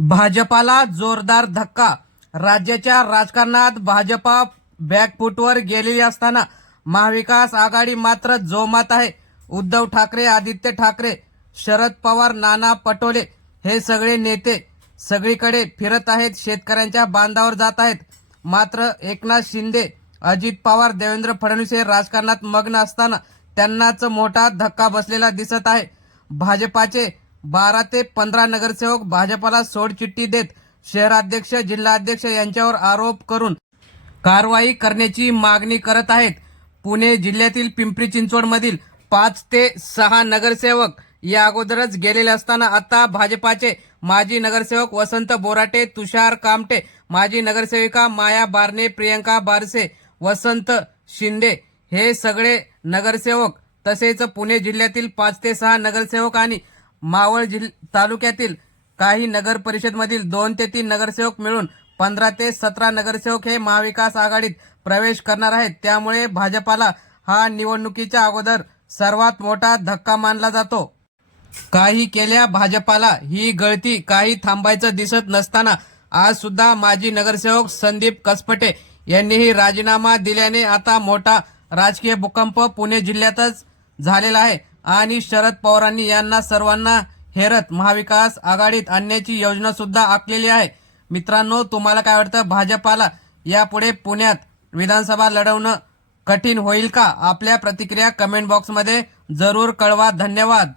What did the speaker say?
भाजपाला जोरदार धक्का. राज्याच्या राजकारणात भाजपा बॅकफुटवर गेलेली असताना महाविकास आघाडी मात्र जोमात आहे. उद्धव ठाकरे आदित्य ठाकरे शरद पवार नाना पटोले हे सगळे नेते सगळीकडे फिरत आहेत शेतकऱ्यांच्या बांधावर जात आहेत. मात्र एकनाथ शिंदे अजित पवार देवेंद्र फडणवीस हे राजकारणात मग्न असताना त्यांनाच मोठा धक्का बसलेला दिसत आहे. भाजपाचे बारा ते पंधरा नगरसेवक भाजपाला सोडचिठ्ठी देत शहराध्यक्ष जिल्हाध्यक्ष यांच्यावर आरोप करून कारवाई करण्याची मागणी करत आहेत. पुणे जिल्ह्यातील पिंपरी चिंचवडमधील पाच ते सहा नगरसेवक या अगोदरच गेलेले असताना आता भाजपाचे माजी नगरसेवक वसंत बोराटे तुषार कामटे माजी नगरसेविका माया बारणे प्रियंका बारसे वसंत शिंदे हे सगळे नगरसेवक तसेच पुणे जिल्ह्यातील पाच ते सहा नगरसेवक आणि मावळ जिल्ह तालुक्यातील काही नगर परिषदमधील दोन ते तीन नगरसेवक मिळून पंधरा ते सतरा नगरसेवक हे महाविकास आघाडीत प्रवेश करणार आहेत. त्यामुळे भाजपाला हा निवडणुकीच्या अगोदर सर्वात मोठा धक्का मानला जातो. काही केल्या भाजपाला ही गळती काही थांबायचं दिसत नसताना आज सुद्धा माजी नगरसेवक संदीप कसपटे यांनीही राजीनामा दिल्याने आता मोठा राजकीय भूकंप पुणे जिल्ह्यातच झालेला आहे. आणि शरद पवारांनी यांना सर्वांना हेरत महाविकास आघाडीत आणण्याची योजना सुद्धा आखलेली आहे. मित्रांनो तुम्हाला काय वाटतं? भाजपाला यापुढे पुण्यात विधानसभा लढवणं कठीण होईल का? आपल्या प्रतिक्रिया कमेंट बॉक्समध्ये जरूर कळवा. धन्यवाद.